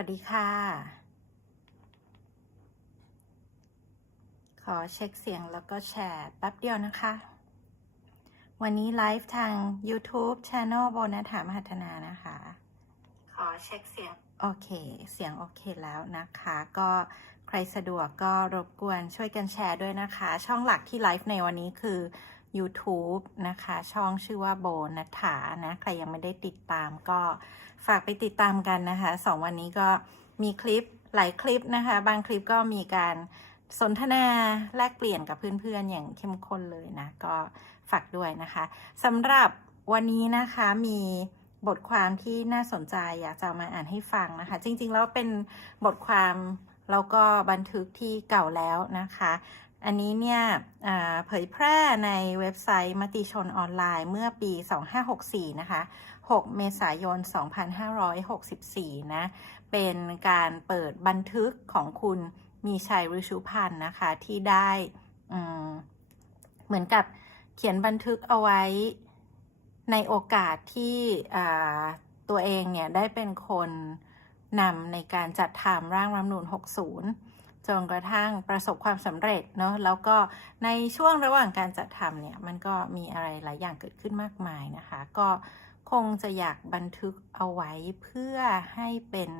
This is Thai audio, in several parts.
วัสดีค่ะ ขอเช็คเสียงแล้วก็แชร์แป๊บเดียวนะคะ วันนี้ไลฟ์ทาง YouTube Channel โบนัฐามหัฒนานะคะ ขอเช็คเสียง โอเค เสียงโอเคแล้วนะคะ ก็ใครสะดวกก็รบกวนช่วยกันแชร์ด้วยนะคะ ช่องหลักที่ไลฟ์ในวันนี้คือ YouTube นะคะ ช่องชื่อว่าโบนัฐานะ ใครยังไม่ได้ติดตามก็ฝากไปติดตามกันนะคะสองวันนี้ก็มีคลิปหลายคลิปนะคะ บางคลิปก็มีการสนทนาแลกเปลี่ยนกับเพื่อนๆ อย่างเข้มข้นเลยนะ ก็ฝากด้วยนะคะสำหรับวันนี้นะคะมีบทความที่น่าสนใจอยากจะมาอ่านให้ฟังนะคะ จริงๆ แล้วเป็นบทความแล้วก็บันทึกที่เก่าแล้วนะคะ อันนี้เนี่ยเผยแพร่ในเว็บไซต์มติชนออนไลน์เมื่อปี 2564 นะคะ 6 เมษายน 2564 นะ เป็นการเปิดบันทึกของคุณมีชัยฤชุพันธ์นะคะ ที่ได้เหมือนกับเขียนบันทึกเอาไว้ในโอกาสที่ตัวเองเนี่ยได้เป็นคนนำในการจัดทำร่างรัฐธรรมนูญ60 จนกระทั่งประสบความสำเร็จเนาะแล้วก็ในช่วงระหว่างการจัดทำเนี่ยมันก็มีอะไรหลายอย่างเกิดขึ้นมากมายนะคะ ก็คงจะอยากบันทึกเอาไว้เพื่อให้เป็น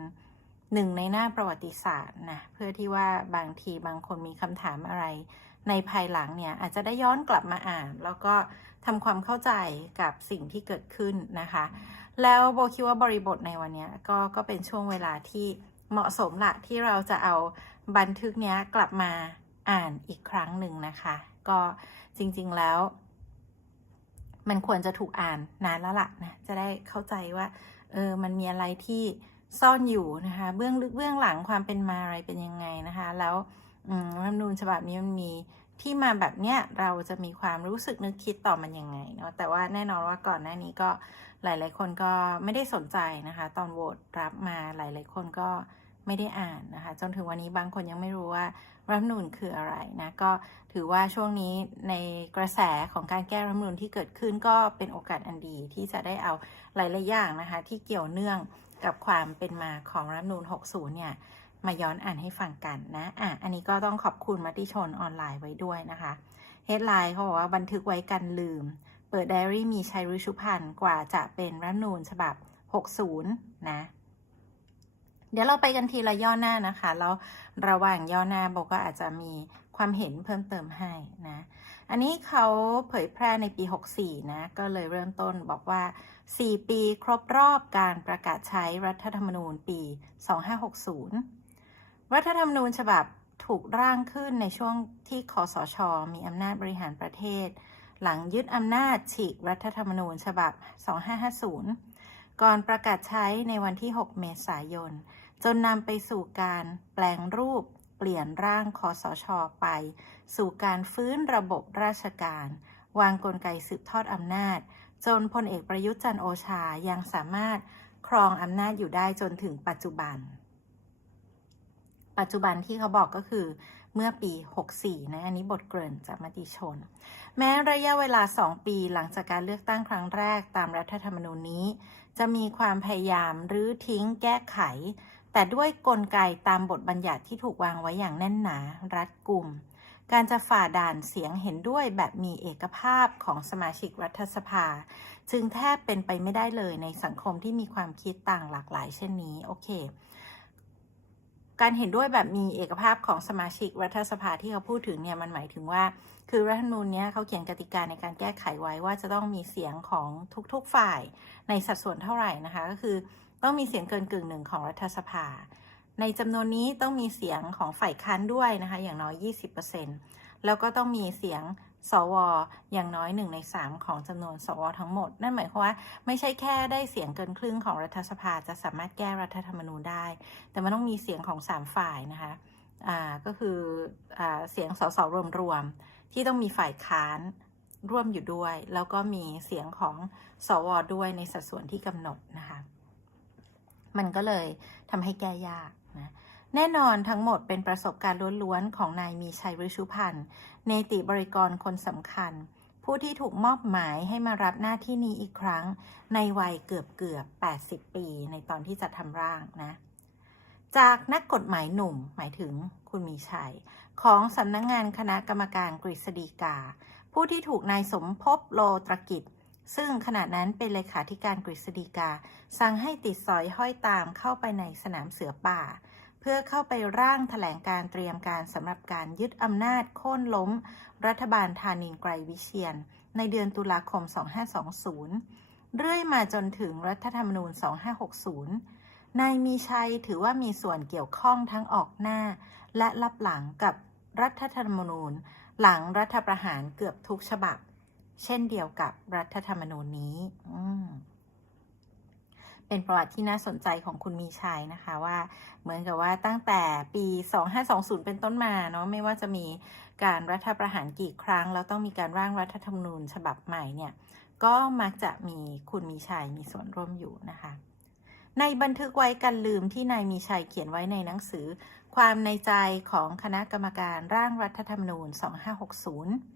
หนึ่งในหน้าประวัติศาสตร์นะเพื่อที่ว่าบางทีบางคนมีคำถามอะไร ในภายหลังเนี่ยอาจจะได้ย้อนกลับมาอ่าน แล้วก็ทำความเข้าใจกับสิ่งที่เกิดขึ้นนะคะ แล้วโบคิดว่าบริบทในวันเนี้ยก็ก็เป็นช่วงเวลาที่ เหมาะสมละที่เราจะเอาบันทึกนี้กลับมาอ่านอีกครั้งหนึ่งนะคะ ก็จริงๆแล้ว มันควรจะถูกอ่านนานแล้วละนะจะได้เข้าใจว่าเออมันมีอะไรที่ซ่อนอยู่นะคะเบื้องลึกเบื้องหลังความเป็นมาอะไรเป็นยังไงนะคะ แล้วรัฐธรรมนูญฉบับนี้มันมีที่มาแบบเนี้ยเราจะมีความรู้สึกนึกคิดต่อมันยังไงเนาะแต่ว่าแน่นอนว่าก่อนหน้านี้ก็หลาย ๆ คนก็ไม่ได้สนใจนะคะ ตอนโหวตรับมาหลาย ๆ คนก็ ไม่ได้อ่านนะคะ จนถึงวันนี้บางคนยังไม่รู้ว่ารัฐมนูญคืออะไรนะก็ถือว่าช่วงนี้ในกระแสของการแก้รัฐมนูญที่เกิดขึ้นก็เป็นโอกาสอันดีที่จะได้เอาหลายๆอย่างนะคะ ที่เกี่ยวเนื่องกับความเป็นมาของรัฐมนูญ60 เนี่ยมาย้อนอ่านให้ฟังกันนะอะอันนี้ก็ต้องขอบคุณมติชนออนไลน์ไว้ด้วยนะคะเฮดไลน์เขาบอกว่าบันทึกไว้กันลืม เปิดไดอารี่มีชัยรุชุพันธ์กว่าจะเป็นรัฐมนูญฉบับ 60 นะ เดี๋ยวเราไปกันทีละย่อหน้านะคะแล้วระหว่างย่อหน้าโบก็อาจจะมีความเห็นเพิ่มเติมให้นะ อันนี้เขาเผยแพร่ในปี 64 นะ ก็เลยเริ่มต้นบอกว่า 4 ปีครบรอบการประกาศใช้รัฐธรรมนูญปี 2560 รัฐธรรมนูญฉบับถูกร่างขึ้นในช่วงที่คอสช มีอำนาจบริหารประเทศ หลังยึดอำนาจฉีกรัฐธรรมนูญฉบับ 2550 ก่อนประกาศใช้ในวันที่ 6 เมษายน จนนำไปสู่การแปลงรูปเปลี่ยนร่างคอสชไป สู่การฟื้นระบบราชการ วางกลไกสืบทอดอำนาจ จนพลเอกประยุทธ์จันโอชายังสามารถครองอำนาจอยู่ได้จนถึงปัจจุบัน ปัจจุบันที่เขาบอกก็คือเมื่อปี 64 นะ อันนี้บทเกริ่นจากมติชน แม้ระยะเวลา 2 ปีหลังจากการเลือกตั้งครั้งแรกตามรัฐธรรมนูญนี้ จะมีความพยายามรื้อทิ้งแก้ไข แต่ด้วยกลไกตามบทบัญญัติที่ถูกวางไว้อย่างแน่นหนา รัดกุม การจะฝ่าด่านเสียงเห็นด้วยแบบมีเอกภาพของสมาชิกรัฐสภา จึงแทบเป็นไปไม่ได้เลยในสังคมที่มีความคิดต่างหลากหลายเช่นนี้ โอเค การเห็นด้วยแบบมีเอกภาพของสมาชิกรัฐสภาที่เขาพูดถึงเนี่ยมันหมายถึงว่า คือรัฐธรรมนูญเนี้ยเขาเขียนกติกาในการแก้ไขไว้ว่าจะต้องมีเสียงของทุกๆฝ่าย ในสัดส่วนเท่าไหร่นะคะ ก็คือ ต้องมีเสียงเกินกึ่งหนึ่งของรัฐสภา ในจำนวนนี้ต้องมีเสียงของฝ่ายค้านด้วยนะคะ อย่างน้อย 20%แล้วก็ต้องมีเสียงสวอย่างน้อย1ใน3ของจำนวนสวทั้งหมด นั่นหมายความว่าไม่ใช่แค่ได้เสียงเกินครึ่งของรัฐสภาจะสามารถแก้รัฐธรรมนูญได้ แต่มันต้องมีเสียงของ3ฝ่ายนะคะก็คืออเสียงสสรวมๆที่ต้องมีฝ่ายค้านร่วมอยู่ด้วย แล้วก็มีเสียงของสวด้วยในสัดส่วนที่กำหนดนะคะ มันก็เลยทำให้แก้ยากนะแน่นอนทั้งหมดเป็นประสบการณ์ล้วนๆของนายมีชัยฤชุพันธ์เนติบริกรคนสำคัญ ผู้ที่ถูกมอบหมายให้มารับหน้าที่นี้อีกครั้ง ในวัยเกือบเกือบ 80 ปีในตอนที่จะทำร่างนะ จากนักกฎหมายหนุ่มหมายถึงคุณมีชัย ของสำนักงงานคณะกรรมการกฤษฎีกา ผู้ที่ถูกนายสมภพโลตรกิจ ซึ่งขณะนั้นเป็นเลขาธิการกฤษฎีกา สั่งให้ติดสอยห้อยตามเข้าไปในสนามเสือป่า เพื่อเข้าไปร่างแถลงการเตรียมการสำหรับการยึดอำนาจโค่นล้ม รัฐบาลธานินไกรวิเชียน ในเดือนตุลาคม 2520 เรื่อยมาจนถึงรัฐธรรมนูญ 2560 นายมีชัยถือว่ามีส่วนเกี่ยวข้องทั้งออกหน้า และรับหลังกับรัฐธรรมนูญ หลังรัฐประหารเกือบทุกฉบับ เช่นเดียวกับรัฐธรรมนูญนี้ เป็นประวัติที่น่าสนใจของคุณมีชัยนะคะว่าเหมือนกับว่าตั้งแต่ปี 2520 เป็นต้นมาเนาะไม่ว่าจะมีการรัฐประหารกี่ครั้ง แล้วต้องมีการร่างรัฐธรรมนูญฉบับใหม่เนี่ย ก็มักจะมีคุณมีชัยมีส่วนร่วมอยู่นะคะ ในบันทึกไว้กันลืมที่นายมีชัยเขียนไว้ในหนังสือ ความในใจของคณะกรรมการร่างรัฐธรรมนูญ 2560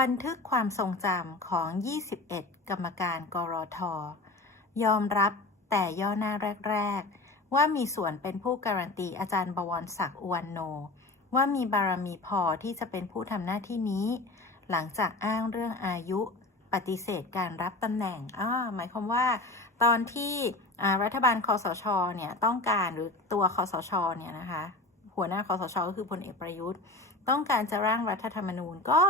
บันทึกความทรงจำของ 21 กรรมการกรท ยอมรับแต่ย่อหน้าแรก ๆ ว่ามีส่วนเป็นผู้การันตีอาจารย์บวรศักดิ์อุวันโน ว่ามีบารมีพอที่จะเป็นผู้ทำหน้าที่นี้ หลังจากอ้างเรื่องอายุปฏิเสธการรับตำแหน่งอ่าหมายความว่า ตอนที่รัฐบาลคอสชเนี่ยต้องการหรือตัวคอสชเนี่ยนะคะ หัวหน้าคอสชก็คือพลเอกประยุทธ์ ต้องการจะร่างรัฐธรรมนูญก็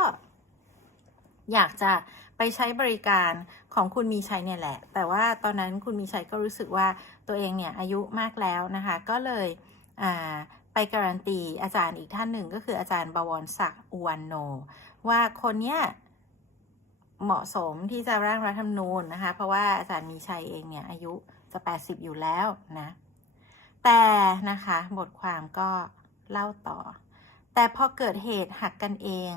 อยากจะไปใช้บริการของคุณมีชัยเนี่ยแหละ แต่ว่าตอนนั้นคุณมีชัยก็รู้สึกว่าตัวเองเนี่ยอายุมากแล้วนะคะ ก็เลยไปการันตีอาจารย์อีกท่านหนึ่งก็คืออาจารย์บวรศักดิ์อุวันโน ว่าคนเนี้ยเหมาะสมที่จะร่างรัฐธรรมนูญนะคะ เพราะว่าอาจารย์มีชัยเองเนี่ยอายุจะ 80 อยู่แล้วนะ แต่นะคะบทความก็เล่าต่อ แต่พอเกิดเหตุหักกันเอง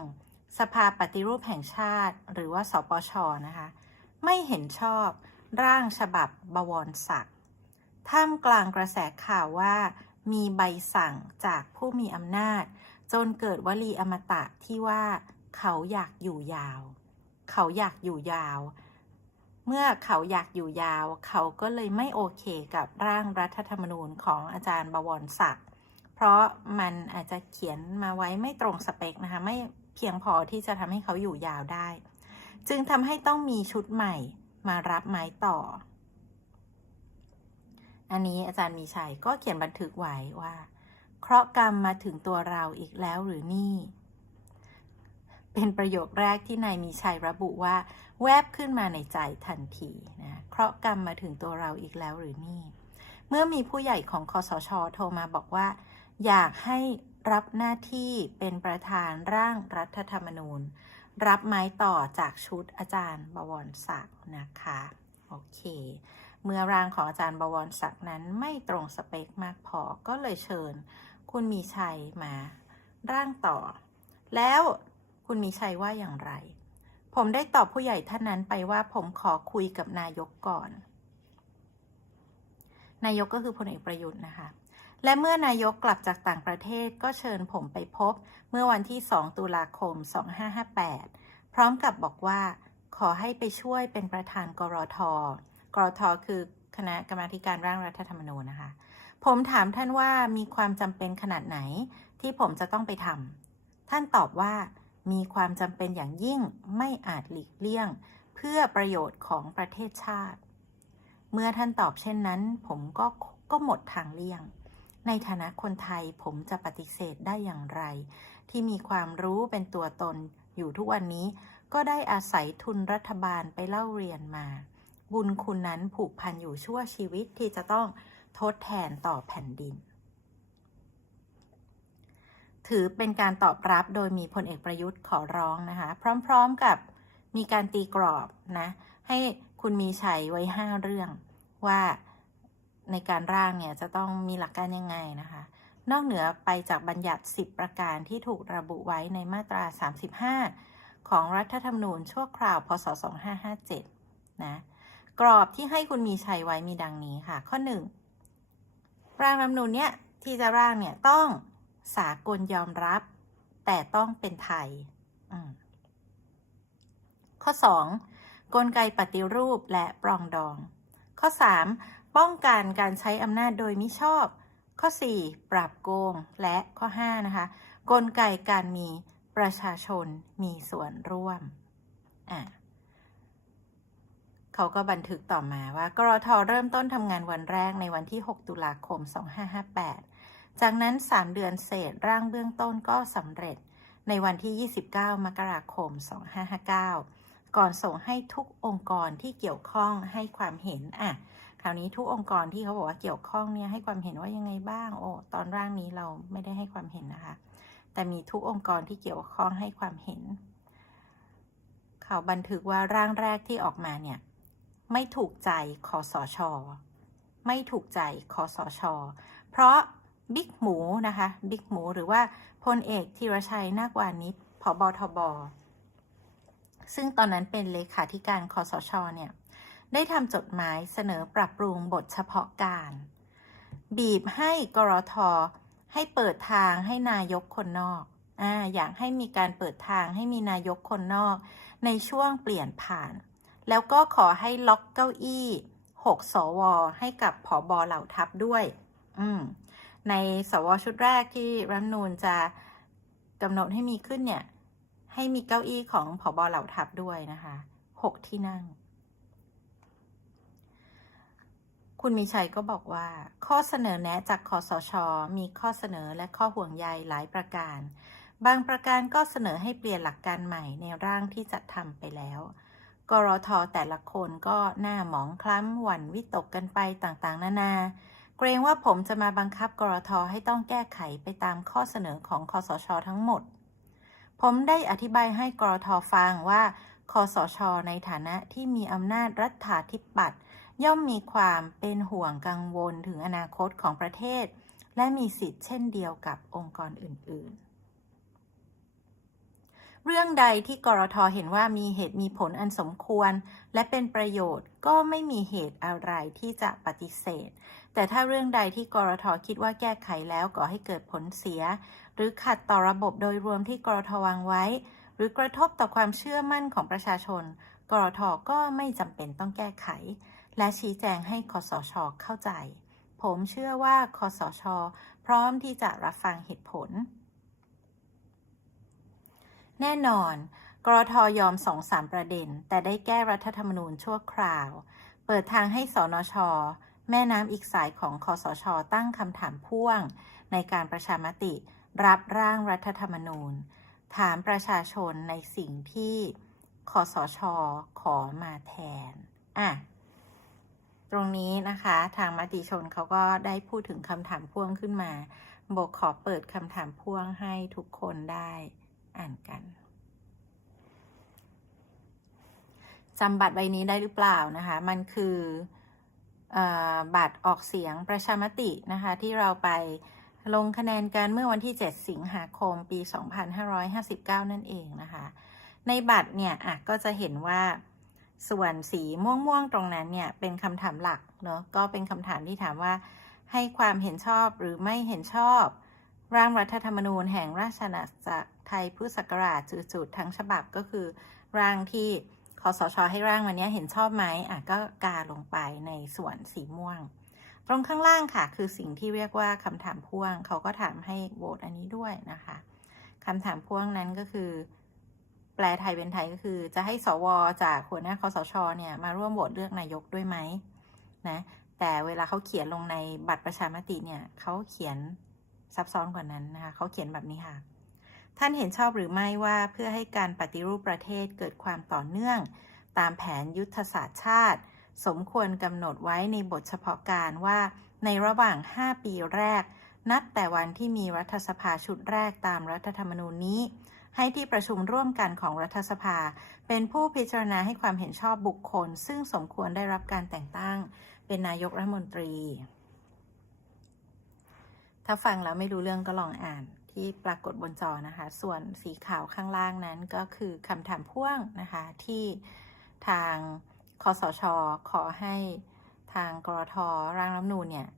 สภาปฏิรูปแห่งชาติ หรือว่าสปชนะคะ ไม่เห็นชอบร่างฉบับบวรศักดิ์ท่ามกลางกระแสข่าวว่า มีใบสั่งจากผู้มีอำนาจ จนเกิดวลีอมตะที่ว่า เขาอยากอยู่ยาว เขาอยากอยู่ยาว เมื่อเขาอยากอยู่ยาว เขาก็เลยไม่โอเคกับร่างรัฐธรรมนูญของอาจารย์บวรศักดิ์เพราะมันอาจจะเขียนมาไว้ไม่ตรงสเปคนะคะไม่ เพียงพอที่จะทำให้เขาอยู่ยาวได้ จึงทำให้ต้องมีชุดใหม่มารับไม้ต่อ อันนี้อาจารย์มีชัยก็เขียนบันทึกไว้ว่า เคราะห์กรรมมาถึงตัวเราอีกแล้วหรือนี่ เป็นประโยคแรกที่นายมีชัยระบุว่า แวบขึ้นมาในใจทันทีนะเคราะห์กรรมมาถึงตัวเราอีกแล้วหรือนี่ เมื่อมีผู้ใหญ่ของคอสช โทรมาบอกว่า อยากให้ รับหน้าที่เป็นประธานร่างรัฐธรรมนูญ รับไม้ต่อจากชุดอาจารย์บวรศักดิ์นะคะ โอเค เมื่อร่างของอาจารย์บวรศักดิ์นั้นไม่ตรงสเปคมากพอก็เลยเชิญ คุณมีชัยมาร่างต่อ แล้วคุณมีชัยว่าอย่างไร ผมได้ตอบผู้ใหญ่ท่านนั้นไปว่าผมขอคุยกับนายกก่อน นายกก็คือพลเอกประยุทธ์นะคะ และเมื่อนายกกลับจากต่างประเทศก็เชิญผมไปพบเมื่อวันที่ 2 ตุลาคม 2558 พร้อมกับบอกว่า ขอให้ไปช่วยเป็นประธานกรทกรทคือคณะกรรมาธิการร่างรัฐธรรมนูญนะคะ ผมถามท่านว่ามีความจำเป็นขนาดไหนที่ผมจะต้องไปทำท่านตอบว่ามีความจำเป็นอย่างยิ่งไม่อาจหลีกเลี่ยง เพื่อประโยชน์ของประเทศชาติ เมื่อท่านตอบเช่นนั้น ผมก็ก็หมดทางเลี่ยง ในฐานะคนไทยผมจะปฏิเสธได้อย่างไร ที่มีความรู้เป็นตัวตนอยู่ทุกวันนี้ ก็ได้อาศัยทุนรัฐบาลไปเล่าเรียนมา บุญคุณนั้นผูกพันอยู่ชั่วชีวิตที่จะต้องทดแทนต่อแผ่นดิน ถือเป็นการตอบรับโดยมีพลเอกประยุทธ์ขอร้องนะคะ พร้อมๆกับมีการตีกรอบนะ ให้คุณมีชัยไว้5เรื่องว่า ในการร่างเนี่ยจะต้องมีหลักการยังไงนะคะ นอกเหนือไปจากบัญญัติ 10 ประการที่ถูกระบุไว้ในมาตรา 35 ของรัฐธรรมนูญชั่วคราวพศ 2557 นะ กรอบที่ให้คุณมีชัยไว้มีดังนี้ค่ะ ข้อ 1 ร่างรัฐธรรมนูญเนี่ยที่จะร่างเนี่ยต้องสากลยอมรับ แต่ต้องเป็นไทย ข้อ 2 กลไกปฏิรูปและปรองดอง ข้อ 3 ป้องกันการใช้อำนาจโดยมิชอบ ข้อ 4 ปราบโกง และข้อ 5 นะคะ กลไกการมีประชาชนมีส่วนร่วม อะเขาก็บันทึกต่อมาว่ากรทเริ่มต้นทำงานวันแรกในวันที่ 6 ตุลาคม 2558 จากนั้น 3 เดือนเศษร่างเบื้องต้นก็สำเร็จในวันที่ 29 มกราคม 2559 ก่อนส่งให้ทุกองค์กรที่เกี่ยวข้องให้ความเห็นอะ คราวนี้ทุกองค์กรที่เขาบอกว่าเกี่ยวข้องเนี่ยให้ความเห็นว่ายังไงบ้าง โอ้ตอนร่างนี้เราไม่ได้ให้ความเห็นนะคะ แต่มีทุกองค์กรที่เกี่ยวข้องให้ความเห็น เขาบันทึกว่าร่างแรกที่ออกมาเนี่ยไม่ถูกใจคอสช ไม่ถูกใจคอสช เพราะบิ๊กหมูนะคะบิ๊กหมูหรือว่าพลเอกธีรชัยนาควานิชผบทบซึ่งตอนนั้นเป็นเลขาธิการคอสชเนี่ย ได้ทำจดหมายเสนอปรับปรุงบทเฉพาะการ บีบให้กรทให้เปิดทางให้นายกคนนอกออยากให้มีการเปิดทางให้มีนายกคนนอก ในช่วงเปลี่ยนผ่าน แล้วก็ขอให้ล็อกเก้าอี้ 6 สว ให้กับผอบอเหล่าทัพด้วย อืม ในสวชุดแรกที่รัฐธรรมนูญจะกำหนดให้มีขึ้นเนี่ย ให้มีเก้าอี้ของผอบอเหล่าทัพด้วยนะคะ 6 ที่นั่ง คุณมีชัยก็บอกว่า ข้อเสนอแนะจากคอสช มีข้อเสนอและข้อห่วงใยหลายประการ บางประการก็เสนอให้เปลี่ยนหลักการใหม่ในร่างที่จัดทำไปแล้ว กรทแต่ละคนก็หน้าหมองคล้ำหวั่นวิตกกันไปต่างๆ นานา เกรงว่าผมจะมาบังคับกรทให้ต้องแก้ไขไปตามข้อเสนอของคอสช ทั้งหมด ผมได้อธิบายให้กรทฟังว่าคอสช ในฐานะที่มีอำนาจรัฐาธิปัตย์ ย่อมมีความเป็นห่วงกังวลถึงอนาคตของประเทศ และมีสิทธิ์เช่นเดียวกับองค์กรอื่น ๆ เรื่องใดที่กรทเห็นว่ามีเหตุมีผลอันสมควร และเป็นประโยชน์ก็ไม่มีเหตุอะไรที่จะปฏิเสธ แต่ถ้าเรื่องใดที่กรทคิดว่าแก้ไขแล้วก่อให้เกิดผลเสีย หรือขัดต่อระบบโดยรวมที่กรทวางไว้ หรือกระทบต่อความเชื่อมั่นของประชาชนกรทก็ไม่จำเป็นต้องแก้ไข และชี้แจงให้คอสชเข้าใจ ผมเชื่อว่าคอสชพร้อมที่จะรับฟังเหตุผล แน่นอนกรทยอมสองสามประเด็น แต่ได้แก้รัฐธรรมนูญชั่วคราว เปิดทางให้สนช แม่น้ำอีกสายของคอสช ตั้งคำถามพ่วง ในการประชามติ รับร่างรัฐธรรมนูญ ถามประชาชนในสิ่งที่คอสช ขอมาแทน อะ รงนี้นะคะทางมติชนเขาก็ได้พูดถึงคำถามพ่วงขึ้นมาโบกขอเปิดคำถามพ่วงให้ทุกคนได้อ่านกันจำบัตรใบนี้ได้หรือเปล่านะคะ มันคืออบัตรออกเสียงประชามตินะคะ ที่เราไปลงคะแนนกันเมื่อวันที่ 7 สิงหาคมปี 2559 นั่นเองนะคะ ในบัตรเนี่ยก็จะเห็นว่า ส่วนสีม่วงๆ ตรงนั้นเนี่ย เป็นคำถามหลักเนาะก็เป็นคำถามที่ถามว่า ให้ความเห็นชอบหรือไม่เห็นชอบ ร่างรัฐธรรมนูญแห่งราชอาณาจักรไทยพุทธศักราชจุดๆทั้งฉบับก็คือร่างที่คอสชให้ร่างวันนี้เห็นชอบไหมอะก็กาลงไปในส่วนสีม่วง ตรงข้างล่างค่ะ คือสิ่งที่เรียกว่าคำถามพ่วงเขาก็ถามให้โหวตอันนี้ด้วยนะคะคำถามพ่วงนั้นก็คือ แปลไทยเป็นไทยก็คือ จะให้สวจากหัวหน้าคอสชเนี่ยมาร่วมโหวตเลือกนายกด้วยไหมนะแต่เวลาเขาเขียนลงในบัตรประชามติเนี่ยเขาเขียนซับซ้อนกว่านั้นนะคะเขาเขียนแบบนี้ค่ะ ท่านเห็นชอบหรือไม่ว่าเพื่อให้การปฏิรูปประเทศเกิดความต่อเนื่อง ตามแผนยุทธศาสตร์ชาติ สมควรกำหนดไว้ในบทเฉพาะการว่าในระหว่าง 5 ปีแรก นับแต่วันที่มีรัฐสภาชุดแรกตามรัฐธรรมนูญนี้ ให้ที่ประชุมร่วมกันของรัฐสภา เป็นผู้พิจารณาให้ความเห็นชอบบุคคล ซึ่งสมควรได้รับการแต่งตั้ง เป็นนายกรัฐมนตรี ถ้าฟังแล้วไม่รู้เรื่องก็ลองอ่านที่ปรากฏบนจอนะคะ ส่วนสีขาวข้างล่างนั้นก็คือคำถามพ่วงนะคะที่ทางคอสชขอให้ทางกรทร่างรัฐมนูญเนี่ย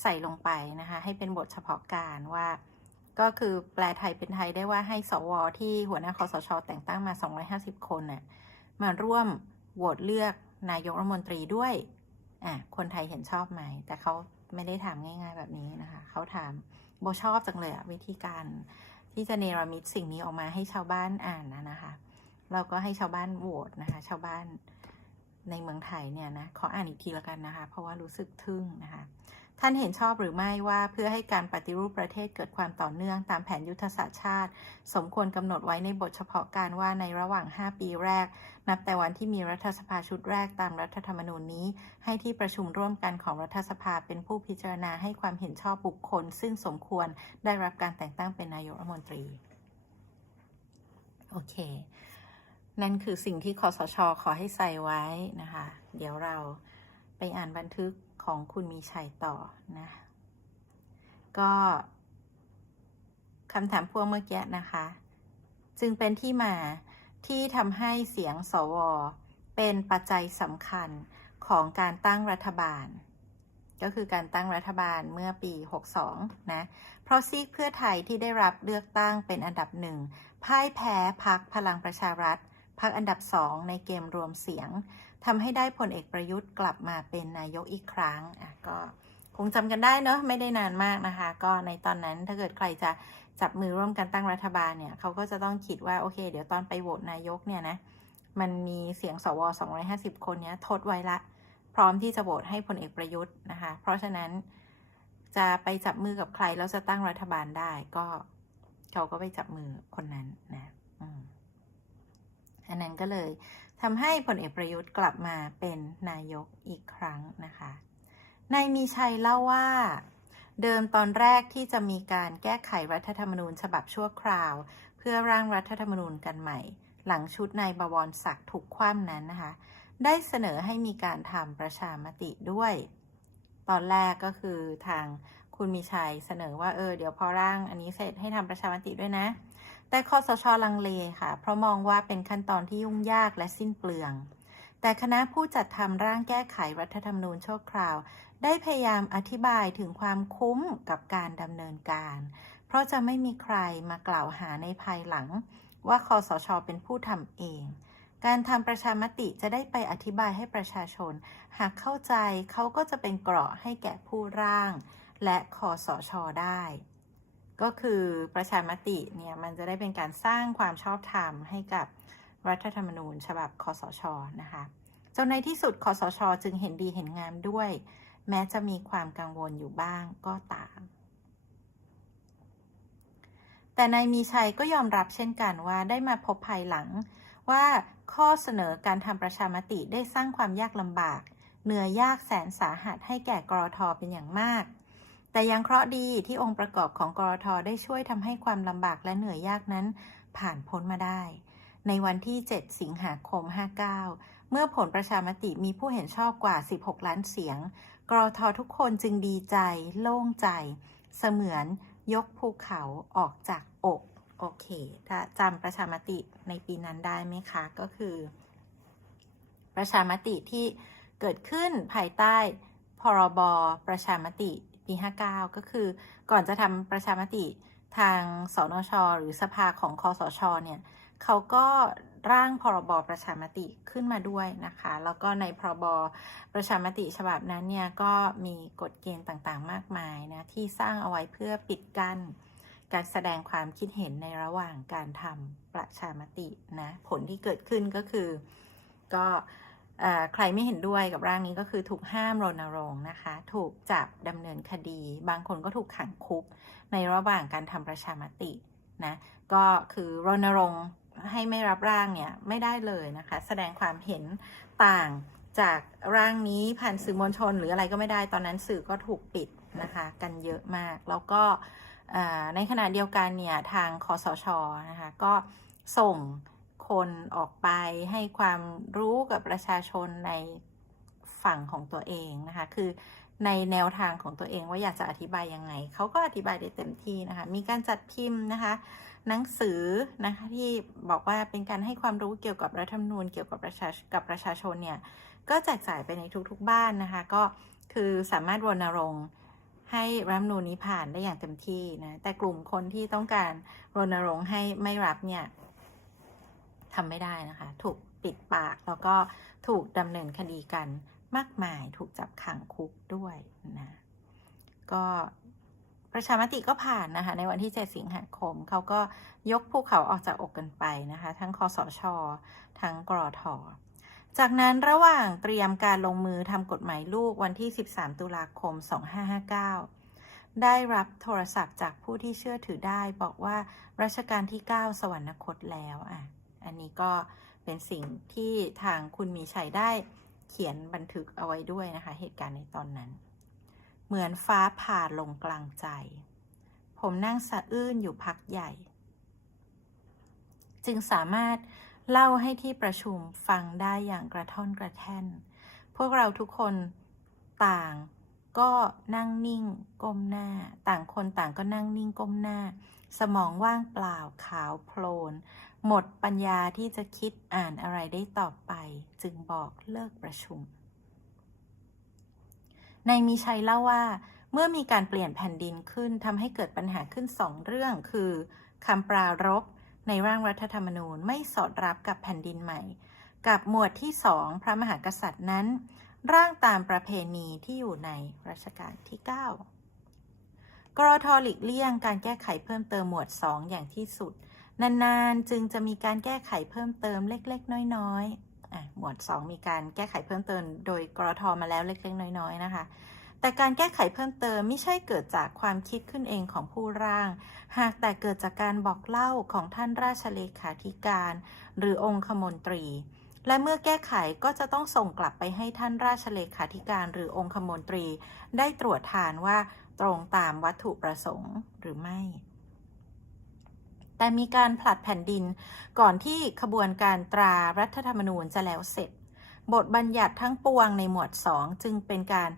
ใส่ลงไปนะคะ ให้เป็นบทเฉพาะการว่า ก็คือแปลไทยเป็นไทยได้ว่าให้สวที่หัวหน้าคอสช แต่งตั้งมา 250 คนน่ะมาร่วมโหวตเลือกนายกรัฐมนตรีด้วยอะคนไทยเห็นชอบไหม แต่เขาไม่ได้ถามง่าย ๆ แบบนี้นะคะเขาถามโบชอบจังเลยอะวิธีการที่จะเนรมิตสิ่งนี้ออกมาให้ชาวบ้านอ่านนะนะคะเราก็ให้ชาวบ้านโหวตนะคะ ชาวบ้านในเมืองไทยเนี่ยนะขออ่านอีกทีละกันนะคะ เพราะว่ารู้สึกทึ่งนะคะ ท่านเห็นชอบหรือไม่ว่าเพื่อให้การปฏิรูปประเทศเกิดความต่อเนื่องตามแผนยุทธศาสตร์ชาติ สมควรกำหนดไว้ในบทเฉพาะการว่าในระหว่าง 5 ปีแรก นับแต่วันที่มีรัฐสภาชุดแรกตามรัฐธรรมนูญนี้ ให้ที่ประชุมร่วมกันของรัฐสภาเป็นผู้พิจารณาให้ความเห็นชอบบุคคล ซึ่งสมควรได้รับการแต่งตั้งเป็นนายกรัฐมนตรีโอเค นั่นคือสิ่งที่คอสชขอให้ใส่ไว้นะคะ เดี๋ยวเราไปอ่านบันทึก ของคุณมีชัยต่อนะ ก็คำถามพวงเมื่อกี้นะคะ จึงเป็นที่มาที่ทำให้เสียงสว เป็นปัจจัยสำคัญของการตั้งรัฐบาล ก็คือการตั้งรัฐบาลเมื่อปี 62 นะ เพราะซีกเพื่อไทยที่ได้รับเลือกตั้งเป็นอันดับหนึ่งพ่ายแพ้พักพลังประชารัฐ พักอันดับสองในเกมรวมเสียงทำให้ได้พลเอกประยุทธ์กลับมาเป็นนายกอีกครั้งอะก็คงจำกันได้เนอะไม่ได้นานมากนะคะ ก็ในตอนนั้นถ้าเกิดใครจะจับมือร่วมกันตั้งรัฐบาลเนี่ยเขาก็จะต้องคิดว่าโอเค เดี๋ยวตอนไปโหวตนายกเนี่ยนะมันมีเสียงสว250 คนเนี้ยทดไว้ละ พร้อมที่จะโหวตให้พลเอกประยุทธ์นะคะ เพราะฉะนั้นจะไปจับมือกับใครแล้วจะตั้งรัฐบาลได้ก็เขาก็ไปจับมือคนนั้นนะ อืม อันนั้นก็เลยทำให้พลเอกประยุทธ์กลับมาเป็นนายกอีกครั้งนะคะ นายมีชัยเล่าว่า เดิมตอนแรกที่จะมีการแก้ไขรัฐธรรมนูญฉบับชั่วคราว เพื่อร่างรัฐธรรมนูญกันใหม่ หลังชุดนายบวรศักดิ์ถูกคว่ำนั้นนะคะ ได้เสนอให้มีการทำประชามติด้วย ตอนแรกก็คือทางคุณมีชัยเสนอว่าเออเดี๋ยวพอร่างอันนี้เสร็จให้ทำประชามติด้วยนะ แต่คอสชลังเลค่ะ เพราะมองว่าเป็นขั้นตอนที่ยุ่งยากและสิ้นเปลือง แต่คณะผู้จัดทำร่างแก้ไขรัฐธรรมนูญชั่วคราว ได้พยายามอธิบายถึงความคุ้มกับการดำเนินการ เพราะจะไม่มีใครมากล่าวหาในภายหลัง ว่าคอสชเป็นผู้ทำเอง การทำประชามติจะได้ไปอธิบายให้ประชาชน หากเข้าใจเขาก็จะเป็นเกราะให้แก่ผู้ร่าง และคอสชได้ ก็คือประชามติเนี่ยมันจะได้เป็นการสร้างความชอบธรรมให้กับรัฐธรรมนูญ ฉบับคอสชนะคะจนในที่สุดคอสช จึงเห็นดีเห็นงามด้วย แม้จะมีความกังวลอยู่บ้างก็ตาม แต่นายมีชัยก็ยอมรับเช่นกันว่าได้มาพบภายหลัง ว่าข้อเสนอการทำประชามติได้สร้างความยากลำบาก เหนื่อยยากแสนสาหัสให้แก่กรทเป็นอย่างมาก แต่ยังเคราะห์ดีที่องค์ประกอบของกรทได้ช่วยทำให้ความลำบากและเหนื่อยยากนั้น ผ่านพ้นมาได้ ในวันที่ 7 สิงหาคม 59 เมื่อผลประชามติมีผู้เห็นชอบกว่า 16 ล้านเสียง กรททุกคนจึงดีใจ โล่งใจ เสมือนยกภูเขาออกจากอก โอเค ถ้าจำประชามติในปีนั้นได้ไหมคะ ก็คือ ประชามติที่เกิดขึ้นภายใต้พรบ ประชามติ ปี 59 ก็คือก่อนจะทำประชามติทางสนช หรือสภาของคอสช เนี่ยเขาก็ร่างพรบประชามติขึ้นมาด้วยนะคะ แล้วก็ในพรบประชามติฉบับนั้นเนี่ยก็มีกฎเกณฑ์ต่างๆ มากมายนะที่สร้างเอาไว้เพื่อปิดกั้นการแสดงความคิดเห็นในระหว่างการทำประชามตินะผลที่เกิดขึ้นก็คือ ก็ ใครไม่เห็นด้วยกับร่างนี้ก็คือถูกห้ามรณรงค์นะคะ ถูกจับดำเนินคดี บางคนก็ถูกขังคุก ในระหว่างการทำประชามตินะก็คือรณรงค์ให้ไม่รับร่างเนี่ยไม่ได้เลยนะคะ แสดงความเห็นต่างจากร่างนี้ผ่านสื่อมวลชนหรืออะไรก็ไม่ได้ตอนนั้นสื่อก็ถูกปิดนะคะกันเยอะมาก แล้วก็ในขณะเดียวกันเนี่ยทางคอสชนะคะก็ส่ง คนออกไปให้ความรู้กับประชาชนในฝั่งของตัวเองนะคะ คือในแนวทางของตัวเองว่าอยากจะอธิบายยังไง เขาก็อธิบายได้เต็มที่นะคะ มีการจัดพิมพ์นะคะ หนังสือนะคะที่บอกว่าเป็นการให้ความรู้เกี่ยวกับรัฐธรรมนูญเกี่ยวกับประชากับประชาชนเนี่ย ก็แจกจ่ายไปในทุกๆบ้านนะคะ ก็คือสามารถรณรงค์ให้รัฐธรรมนูญนี้ผ่านได้อย่างเต็มที่นะ แต่กลุ่มคนที่ต้องการรณรงค์ให้ไม่รับเนี่ย ทำไม่ได้นะคะ ถูกปิดปากแล้วก็ถูกดำเนินคดีกันมากมายถูกจับขังคุกด้วยนะก็ประชามติก็ผ่านนะคะ ในวันที่ 7 สิงหาคม เขาก็ยกภูเขาออกจากอกกันไปนะคะ ทั้งคอสชทั้งกรอทจากนั้นระหว่างเตรียมการลงมือทำกฎหมายลูกวันที่ 13 ตุลาคม 2559 ได้รับโทรศัพท์จากผู้ที่เชื่อถือได้บอกว่ารัชกาลที่ 9 สวรรคตแล้วอะ อันนี้ก็เป็นสิ่งที่ทางคุณมีชัยได้เขียนบันทึกเอาไว้ด้วยนะคะ เหตุการณ์ในตอนนั้น เหมือนฟ้าผ่าลงกลางใจ ผมนั่งสะอื้นอยู่พักใหญ่ จึงสามารถเล่าให้ที่ประชุมฟังได้อย่างกระท่อนกระแท่น พวกเราทุกคนต่างก็นั่งนิ่งก้มหน้า ต่างคนต่างก็นั่งนิ่งก้มหน้า สมองว่างเปล่าขาวโพลน หมดปัญญาที่จะคิดอ่านอะไรได้ต่อไป จึงบอกเลิกประชุมนายมีชัยเล่าว่าเมื่อมีการเปลี่ยนแผ่นดินขึ้นทำให้เกิดปัญหาขึ้นสองเรื่องคือคำปรารภในร่างรัฐธรรมนูญไม่สอดรับกับแผ่นดินใหม่ กับหมวดที่สองพระมหากษัตริย์นั้น ร่างตามประเพณีที่อยู่ในรัชกาลที่ 9กรทหลีกเลี่ยงการแก้ไขเพิ่มเติมหมวด 2 อย่างที่สุด นานๆ จึงจะมีการแก้ไขเพิ่มเติมเล็ก ๆ น้อยๆหมวด 2 มีการแก้ไขเพิ่มเติม โดยกรทมาแล้วเล็ก ๆ น้อยๆ นะคะ แต่การแก้ไขเพิ่มเติมไม่ใช่เกิดจากความคิดขึ้นเองของผู้ร่าง หากแต่เกิดจากการบอกเล่าของท่านราชเลขาธิการ หรือองคมนตรี และเมื่อแก้ไขก็จะต้องส่งกลับไปให้ท่านราชเลขาธิการหรือองคมนตรี ได้ตรวจทานว่าตรงตามวัตถุประสงค์หรือไม่ แต่มีการผลัดแผ่นดินก่อนที่ขบวนการตรารัฐธรรมนูญจะแล้วเสร็จ บทบัญญัติทั้งปวงในหมวด 2 จึงเป็นการ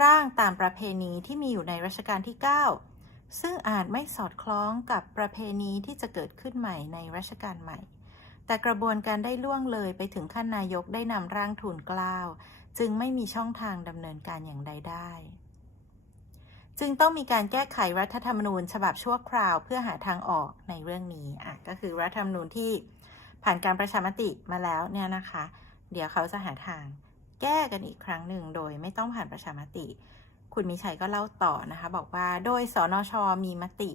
ร่างตามประเพณีที่มีอยู่ในรัชกาลที่ 9 ซึ่งอาจไม่สอดคล้องกับประเพณีที่จะเกิดขึ้นใหม่ในรัชกาลใหม่ แต่กระบวนการได้ล่วงเลยไปถึงขั้นนายกได้นำร่างทูลกล้าว จึงไม่มีช่องทางดำเนินการอย่างใดได้ จึงต้องมีการแก้ไขรัฐธรรมนูญ ฉบับชั่วคราวเพื่อหาทางออกในเรื่องนี้อะก็คือรัฐธรรมนูญที่ผ่านการประชามติมาแล้วเนี่ยนะคะ เดี๋ยวเขาจะหาทางแก้กันอีกครั้งหนึ่งโดยไม่ต้องผ่านประชามติ คุณมิชัยก็เล่าต่อนะคะ บอกว่าโดยสนชมีมติ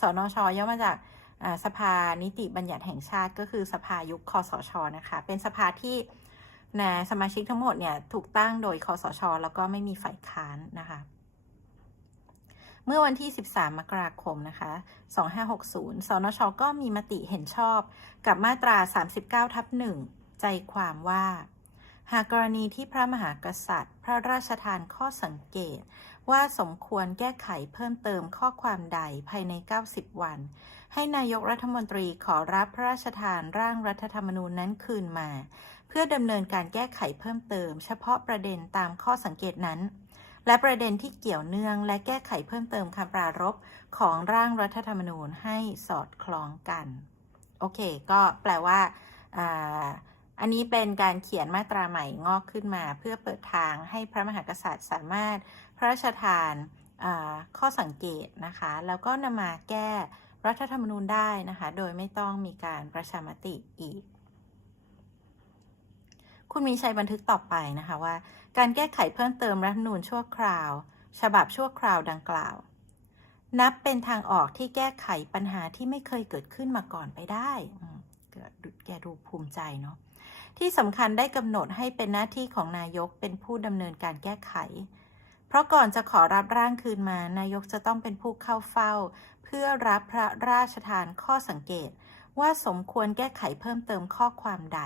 สนชย่อมาจากสภานิติบัญญัติแห่งชาติก็คือสภายุคคอสชนะคะ เป็นสภาที่นะสมาชิกทั้งหมดเนี่ยถูกตั้งโดยคอสช แล้วก็ไม่มีฝ่ายค้านนะคะ มื่อวันที่ 13 มกราคมนะคะ 2560 สนช ก็มีมติเห็นชอบกับมาตรา 39 ทับ 1 ใจความว่า หากกรณีที่พระมหากษัตริย์ พระราชทานข้อสังเกต ว่าสมควรแก้ไขเพิ่มเติมข้อความใดภายใน 90 วัน ให้นายกรัฐมนตรีขอรับพระราชทานร่างรัฐธรรมนูญนั้นคืนมา เพื่อดำเนินการแก้ไขเพิ่มเติม เฉพาะประเด็นตามข้อสังเกตนั้น และประเด็นที่เกี่ยวเนื่องและแก้ไขเพิ่มเติมคำปรารภของร่างรัฐธรรมนูญให้สอดคล้องกัน โอเค ก็แปลว่าอันนี้เป็นการเขียนมาตราใหม่งอกขึ้นมา เพื่อเปิดทางให้พระมหากษัตริย์สามารถพระราชทานข้อสังเกตนะคะ แล้วก็นำมาแก้รัฐธรรมนูญได้นะคะ โดยไม่ต้องมีการประชามติอีก คุณมีชัยบันทึกต่อไปนะคะว่า การแก้ไขเพิ่มเติมรัฐธรรมนูญชั่วคราว ฉบับชั่วคราวดังกล่าว นับเป็นทางออกที่แก้ไขปัญหาที่ไม่เคยเกิดขึ้นมาก่อนไปได้แกดูภูมิใจเนาะที่สำคัญได้กำหนดให้เป็นหน้าที่ของนายกเป็นผู้ดำเนินการแก้ไข เพราะก่อนจะขอรับร่างคืนมานายกจะต้องเป็นผู้เข้าเฝ้า เพื่อรับพระราชทานข้อสังเกต ว่าสมควรแก้ไขเพิ่มเติมข้อความใด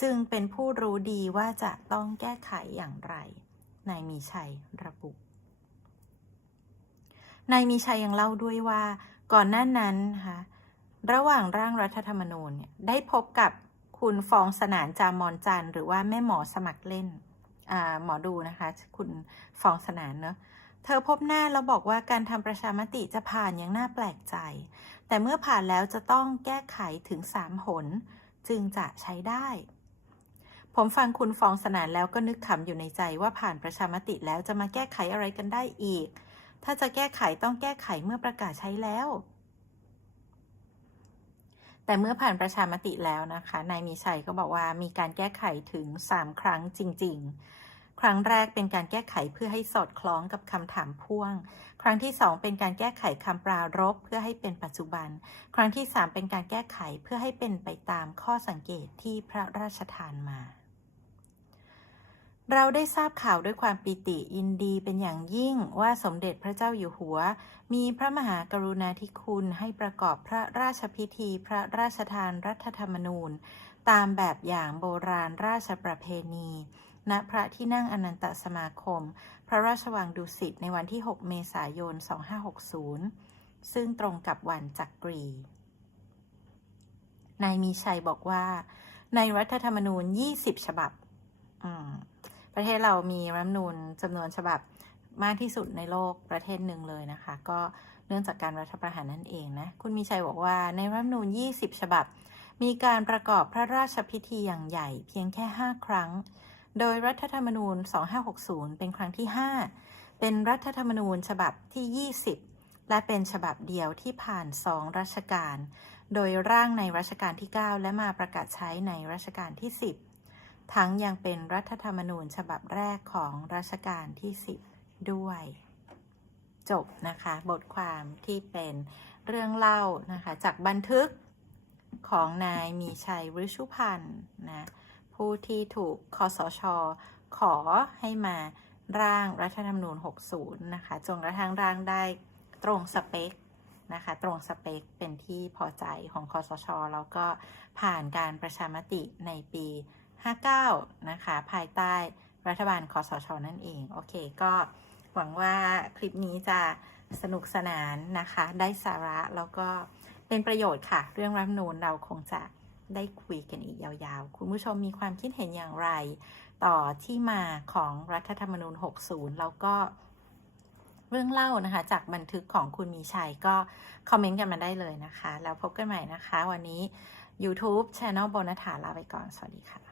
จึงเป็นผู้รู้ดีว่าจะต้องแก้ไขอย่างไร นายมีชัยระบุ นายมีชัยยังเล่าด้วยว่า ก่อนหน้านั้นนะคะระหว่างร่างรัฐธรรมนูญเนี่ยได้พบกับคุณฟองสนานจามอนจันทร์หรือว่าแม่หมอสมัครเล่นหมอดูนะคะ คุณฟองสนานเนาะเธอพบหน้าแล้วบอกว่าการทำประชามติจะผ่านอย่างน่าแปลกใจ แต่เมื่อผ่านแล้วจะต้องแก้ไขถึงสามหน จึงจะใช้ได้ ผมฟังคุณฟองสนานแล้วก็นึกขำอยู่ในใจว่าผ่านประชามติแล้วจะมาแก้ไขอะไรกันได้อีก ถ้าจะแก้ไขต้องแก้ไขเมื่อประกาศใช้แล้ว แต่เมื่อผ่านประชามติแล้วนะคะ นายมีชัยก็บอกว่ามีการแก้ไขถึง 3 ครั้งจริงครั้งแรกเป็นการแก้ไขเพื่อให้สอดคล้องกับคำถามพ่วง ครั้งที่ 2 เป็นการแก้ไขคำปรารภเพื่อให้เป็นปัจจุบัน ครั้งที่ 3 เป็นการแก้ไขเพื่อให้เป็นไปตามข้อสังเกตที่พระราชทานมา เราได้ทราบข่าวด้วยความปิติยินดีเป็นอย่างยิ่งว่าสมเด็จพระเจ้าอยู่หัว มีพระมหากรุณาธิคุณให้ประกอบพระราชพิธีพระราชทานรัฐธรรมนูญ ตามแบบอย่างโบราณราชประเพณี ณพระที่นั่งอนันตสมาคม พระราชวังดุสิตในวันที่ 6 เมษายน 2560 ซึ่งตรงกับวันจักรี นายมีชัยบอกว่า ในรัฐธรรมนูญ 20 ฉบับ อืม ประเทศเรามีรัฐมนูญจำนวนฉบับมากที่สุดในโลกประเทศหนึ่งเลยนะคะ ก็เนื่องจากการรัฐประหารนั่นเองนะ คุณมีชัยบอกว่าในรัฐมนูญ 20 ฉบับ มีการประกอบพระราชพิธีอย่างใหญ่ เพียงแค่ 5 ครั้ง โดยรัฐธรรมนูญ 2560 เป็นครั้งที่ 5 เป็นรัฐธรรมนูญฉบับที่ 20 และเป็นฉบับเดียวที่ผ่านสองรัชกาล โดยร่างในรัชกาลที่ 9 และมาประกาศใช้ในรัชกาลที่ 10 ทั้งยังเป็นรัฐธรรมนูญฉบับแรกของรัชกาลที่ 10 ด้วย จบนะคะ บทความที่เป็นเรื่องเล่านะคะ จากบันทึกของนายมีชัยวริชุพันธ์นะผู้ที่ถูกคอสช ขอให้มาร่างรัฐธรรมนูญ 60 นะคะ จนกระทั่งร่างได้ตรงสเปคนะคะ ตรงสเปคเป็นที่พอใจของคอสช แล้วก็ผ่านการประชามติในปี 59 นะคะ ภายใต้รัฐบาลคอสชนั่นเอง โอเค ก็หวังว่าคลิปนี้จะสนุกสนานนะคะ ได้สาระแล้วก็เป็นประโยชน์ค่ะ เรื่องรัฐธรรมนูญเราคงจะได้คุยกันอีกยาวๆ คุณผู้ชมมีความคิดเห็นอย่างไร ต่อที่มาของรัฐธรรมนูญ 60 แล้วก็เรื่องเล่านะคะ จากบันทึกของคุณมีชัยก็คอมเมนต์กันมาได้เลยนะคะ แล้วพบกันใหม่นะคะ วันนี้ YouTube Channel โบนัฐาลาไปก่อน สวัสดีค่ะ